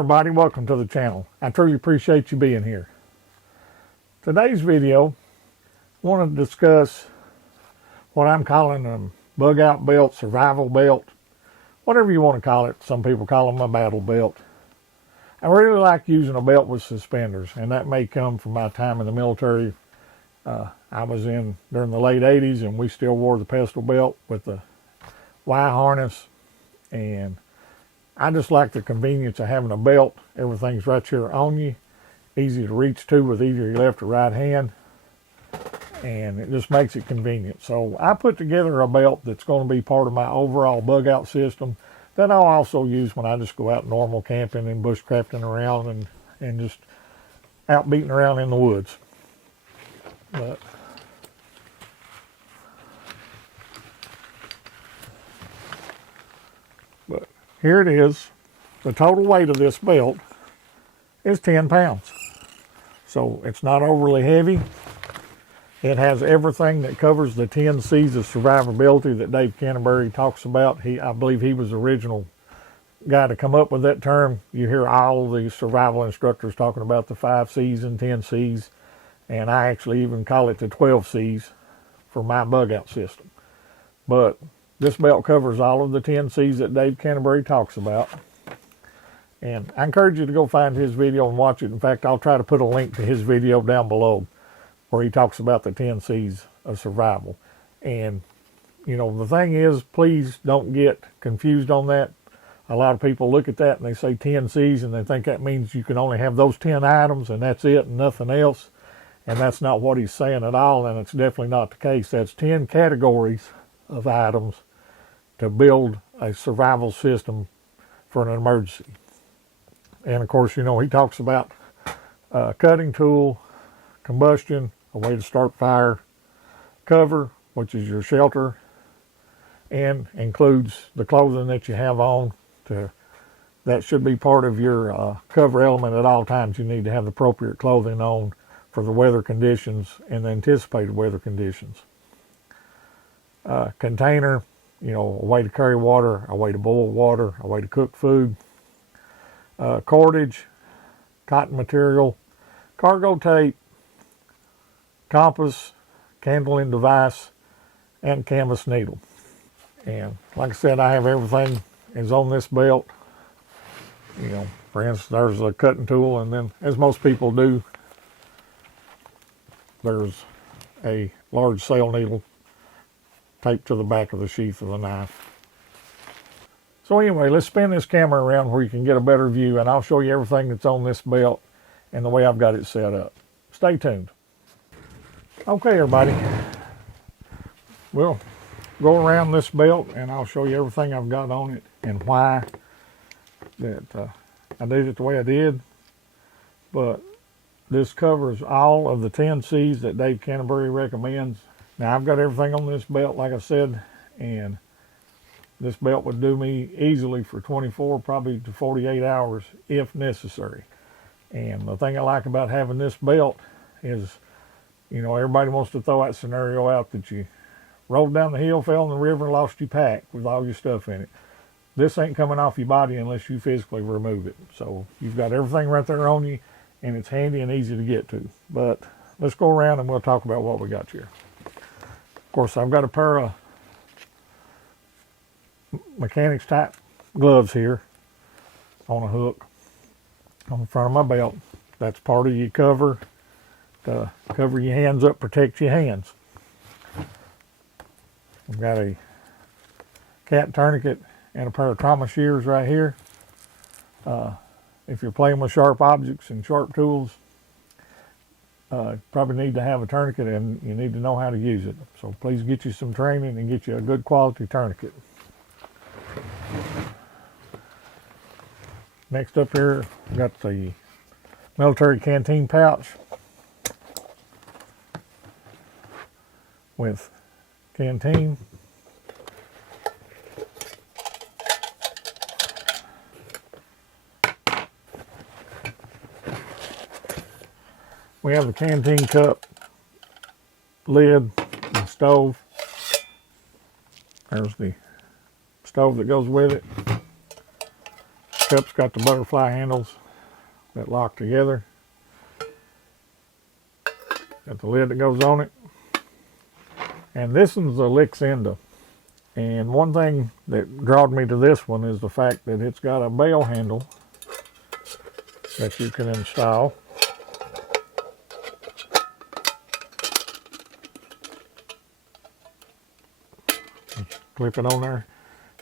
everybody, welcome to the channel. I truly appreciate you being here. Today's video, I want to discuss what I'm calling a bug out belt, survival belt, whatever you want to call it. Some people call them a battle belt. I really like using a belt with suspenders, and that may come from my time in the military. I was in during the late 80s, and we still wore the pistol belt with the Y harness, and I just like the convenience of having a belt. Everything's right here on you, easy to reach to with either your left or right hand, and it just makes it convenient. So I put together a belt that's going to be part of my overall bug out system that I'll also use when I just go out normal camping and bushcrafting around and just out beating around in the woods. But here it is. The total weight of this belt is 10 pounds. So it's not overly heavy. It has everything that covers the 10 C's of survivability that Dave Canterbury talks about. I believe he was the original guy to come up with that term. You hear all the survival instructors talking about the 5 C's and 10 C's. And I actually even call it the 12 C's for my bug out system. But this belt covers all of the 10 C's that Dave Canterbury talks about. And I encourage you to go find his video and watch it. In fact, I'll try to put a link to his video down below where he talks about the 10 C's of survival. And, you know, the thing is, please don't get confused on that. A lot of people look at that and they say 10 C's and they think that means you can only have those 10 items and that's it and nothing else. And that's not what he's saying at all, and it's definitely not the case. That's 10 categories of items to build a survival system for an emergency. And of course, you know, he talks about cutting tool, combustion, a way to start fire, cover, which is your shelter, and includes the clothing that you have on. That should be part of your cover element at all times. You need to have the appropriate clothing on for the weather conditions and the anticipated weather conditions. Container, you know, a way to carry water, a way to boil water, a way to cook food. Cordage, cotton material, cargo tape, compass, candling device, and canvas needle. And like I said, I have everything is on this belt. You know, for instance, there's a cutting tool, and then as most people do, there's a large sail needle taped to the back of the sheath of the knife. So anyway, let's spin this camera around where you can get a better view, and I'll show you everything that's on this belt and the way I've got it set up. Stay tuned. Okay, everybody. We'll go around this belt and I'll show you everything I've got on it and why that I did it the way I did. But this covers all of the 10 C's that Dave Canterbury recommends. Now, I've got everything on this belt, like I said, and this belt would do me easily for 24, probably to 48 hours if necessary. And the thing I like about having this belt is, you know, everybody wants to throw that scenario out that you rolled down the hill, fell in the river, and lost your pack with all your stuff in it. This ain't coming off your body unless you physically remove it. So you've got everything right there on you, and it's handy and easy to get to. But let's go around and we'll talk about what we got here. Of course, I've got a pair of mechanics type gloves here on a hook on the front of my belt. That's part of your cover to cover your hands up, protect your hands. I've got a cat tourniquet and a pair of trauma shears right here. If you're playing with sharp objects and sharp tools, you probably need to have a tourniquet, and you need to know how to use it. So please get you some training and get you a good quality tourniquet. Next up here, I've got the military canteen pouch with canteen. We have the canteen cup, lid, and stove. There's the stove that goes with it. cup's got the butterfly handles that lock together. Got the lid that goes on it. And this one's a Lixenda. And one thing that drawed me to this one is the fact that it's got a bell handle that you can install. Clip it on there.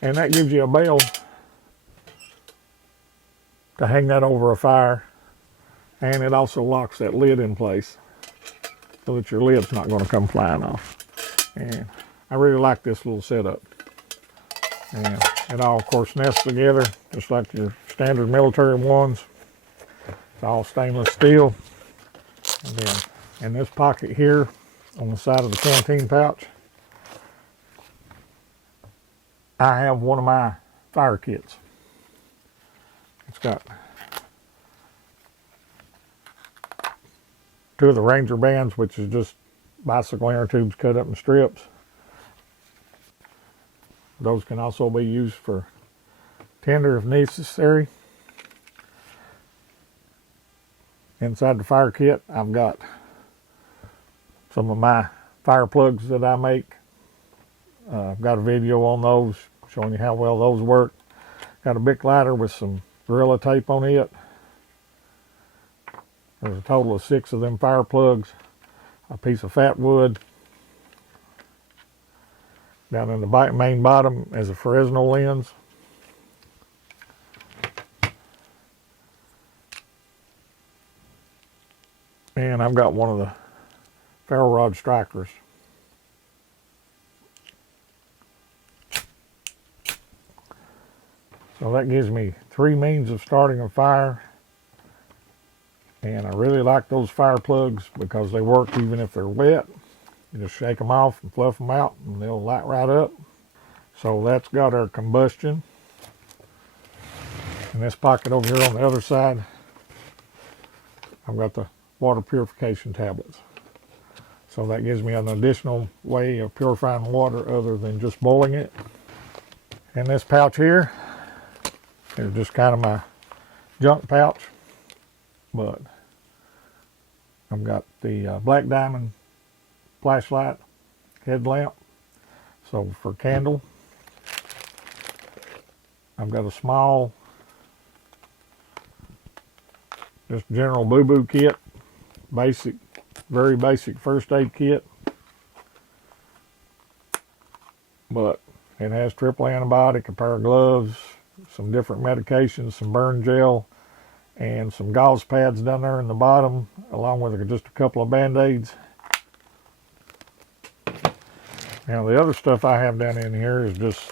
And that gives you a bell to hang that over a fire. And it also locks that lid in place so that your lid's not going to come flying off. And I really like this little setup. And it all, of course, nests together just like your standard military ones. It's all stainless steel. And then in this pocket here on the side of the canteen pouch, I have one of my fire kits. It's got 2 of the Ranger bands, which is just bicycle inner tubes cut up in strips. Those can also be used for tinder if necessary. Inside the fire kit, I've got some of my fire plugs that I make. I've got a video on those showing you how well those work. Got a Bic lighter with some Gorilla Tape on it. There's a total of 6 of them fire plugs. A piece of fat wood. Down in the main bottom is a Fresno lens. And I've got one of the ferro rod strikers. So that gives me 3 means of starting a fire. And I really like those fire plugs because they work even if they're wet. You just shake them off and fluff them out and they'll light right up. So that's got our combustion. In this pocket over here on the other side, I've got the water purification tablets. So that gives me an additional way of purifying water other than just boiling it. In this pouch here, it's just kind of my junk pouch, but I've got the Black Diamond flashlight headlamp. So for candle, I've got a small, just general boo-boo kit, basic, very basic first aid kit, but it has triple antibiotic, a pair of gloves, some different medications, some burn gel, and some gauze pads down there in the bottom, along with just a couple of band-aids. Now the other stuff I have down in here is just,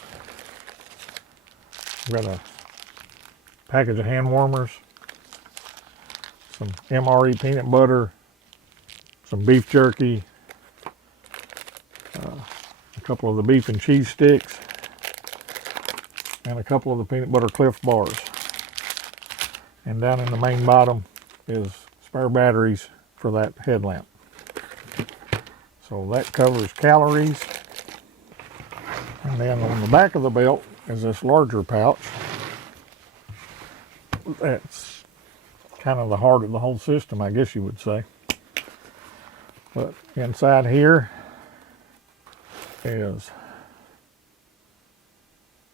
I've got a package of hand warmers, some MRE peanut butter, some beef jerky, a couple of the beef and cheese sticks, and a couple of the peanut butter Cliff bars. And down in the main bottom is spare batteries for that headlamp. So that covers calories. And then on the back of the belt is this larger pouch. That's kind of the heart of the whole system, I guess you would say. But inside here is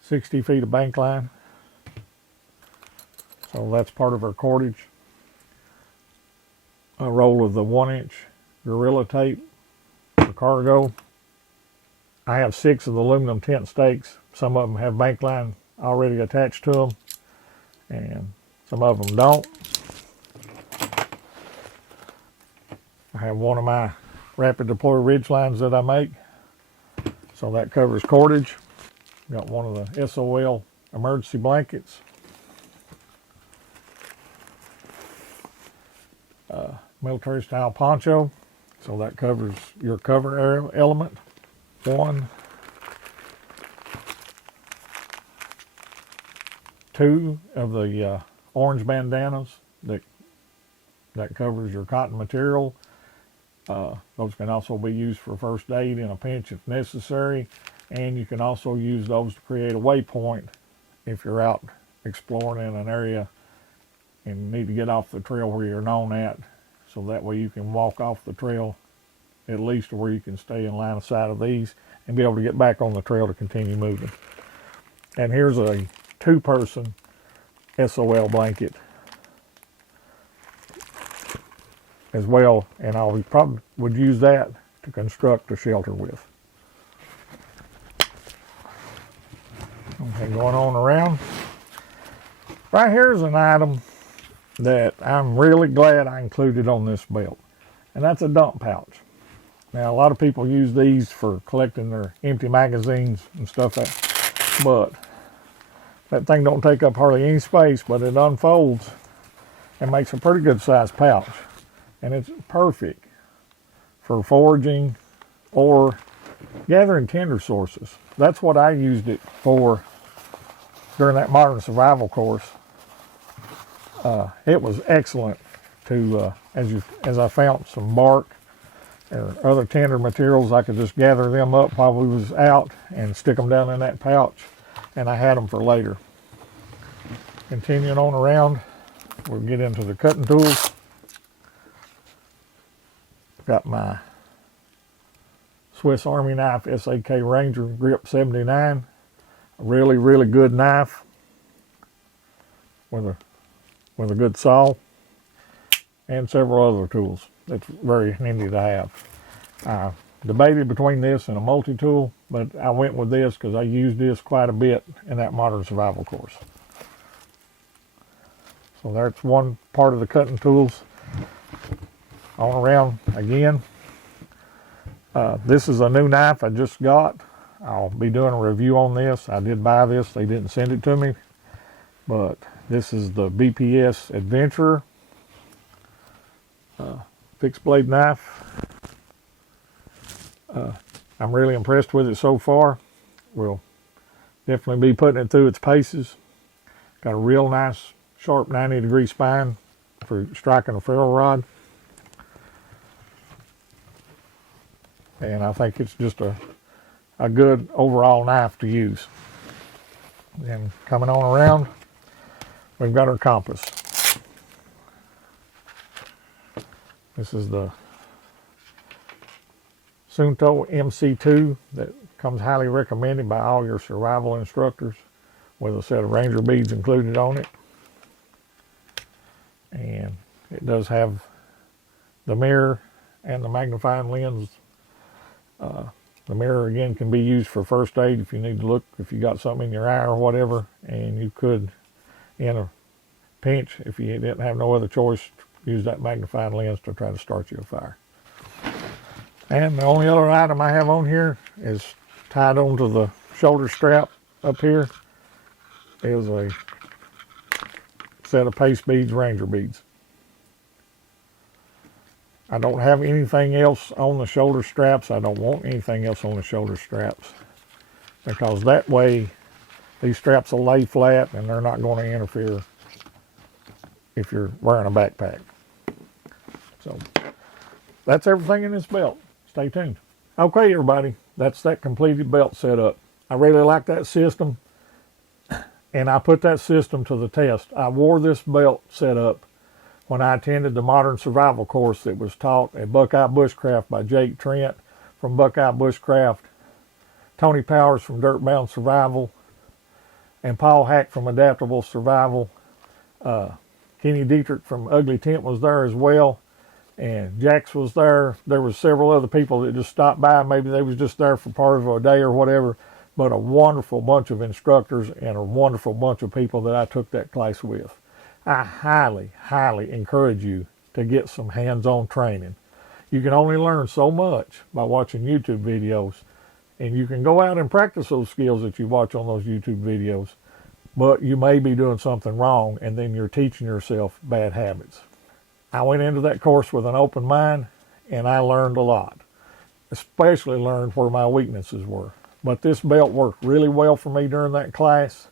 60 feet of bank line. So that's part of our cordage. A roll of the 1-inch Gorilla Tape for cargo. I have 6 of the aluminum tent stakes. Some of them have bank line already attached to them, and some of them don't. I have one of my rapid deploy ridge lines that I make. So that covers cordage. Got one of the SOL emergency blankets. Military style poncho. So that covers your cover element. 1, 2 of the orange bandanas that covers your cotton material. Those can also be used for first aid in a pinch if necessary, and you can also use those to create a waypoint if you're out exploring in an area and need to get off the trail where you're known at, so that way you can walk off the trail at least to where you can stay in line of sight of these and be able to get back on the trail to continue moving. And here's a 2-person SOL blanket as well, and I probably would use that to construct a shelter with. Okay, going on around. Right here's an item that I'm really glad I included on this belt, and that's a dump pouch. Now, a lot of people use these for collecting their empty magazines and stuff, but that thing don't take up hardly any space, but it unfolds and makes a pretty good sized pouch. And it's perfect for foraging or gathering tinder sources. That's what I used it for during that modern survival course. It was excellent to, as I found some bark or other tinder materials, I could just gather them up while we was out and stick them down in that pouch, and I had them for later. Continuing on around, we'll get into the cutting tools. Got my Swiss Army knife SAK Ranger Grip 79. A really, really good knife with a good saw, and several other tools. It's very handy to have. I debated between this and a multi-tool, but I went with this because I used this quite a bit in that modern survival course. So that's one part of the cutting tools. On around again. This is a new knife I just got. I'll be doing a review on this. I did buy this. They didn't send it to me. But this is the BPS Adventurer fixed blade knife. I'm really impressed with it so far. We'll definitely be putting it through its paces. Got a real nice sharp 90-degree spine for striking a ferro rod. And I think it's just a good overall knife to use. And coming on around, we've got our compass. This is the Sunto MC2 that comes highly recommended by all your survival instructors, with a set of ranger beads included on it. And it does have the mirror and the magnifying lens. The mirror again can be used for first aid if you need to look, if you got something in your eye or whatever, and you could, in a pinch, if you didn't have no other choice, use that magnifying lens to try to start you a fire. And the only other item I have on here is tied onto the shoulder strap up here is a set of paste beads, ranger beads. I don't have anything else on the shoulder straps. I don't want anything else on the shoulder straps, because that way these straps will lay flat and they're not going to interfere if you're wearing a backpack. So that's everything in this belt. Stay tuned. Okay, everybody, that's that completed belt setup. I really like that system, and I put that system to the test. I wore this belt setup when I attended the modern survival course that was taught at Buckeye Bushcraft by Jake Trent from Buckeye Bushcraft, Tony Powers from Dirtbound Survival, and Paul Hack from Adaptable Survival. Kenny Dietrich from Ugly Tent was there as well, and Jax was there. There was several other people that just stopped by. Maybe they was just there for part of a day or whatever, but a wonderful bunch of instructors and a wonderful bunch of people that I took that class with. I highly, highly encourage you to get some hands-on training. You can only learn so much by watching YouTube videos, and you can go out and practice those skills that you watch on those YouTube videos, but you may be doing something wrong, and then you're teaching yourself bad habits. I went into that course with an open mind, and I learned a lot, especially learned where my weaknesses were. But this belt worked really well for me during that class.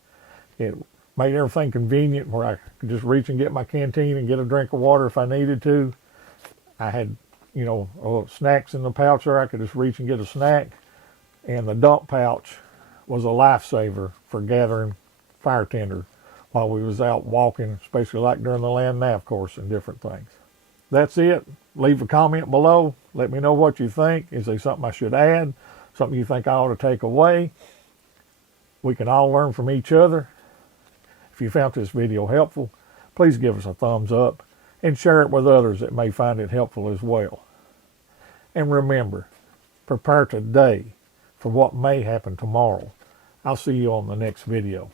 It made everything convenient where I could just reach and get my canteen and get a drink of water if I needed to. I had, snacks in the pouch there. I could just reach and get a snack. And the dump pouch was a lifesaver for gathering fire tinder while we was out walking, especially like during the land nav course and different things. That's it. Leave a comment below. Let me know what you think. Is there something I should add? Something you think I ought to take away? We can all learn from each other. If you found this video helpful, please give us a thumbs up and share it with others that may find it helpful as well. And remember, prepare today for what may happen tomorrow. I'll see you on the next video.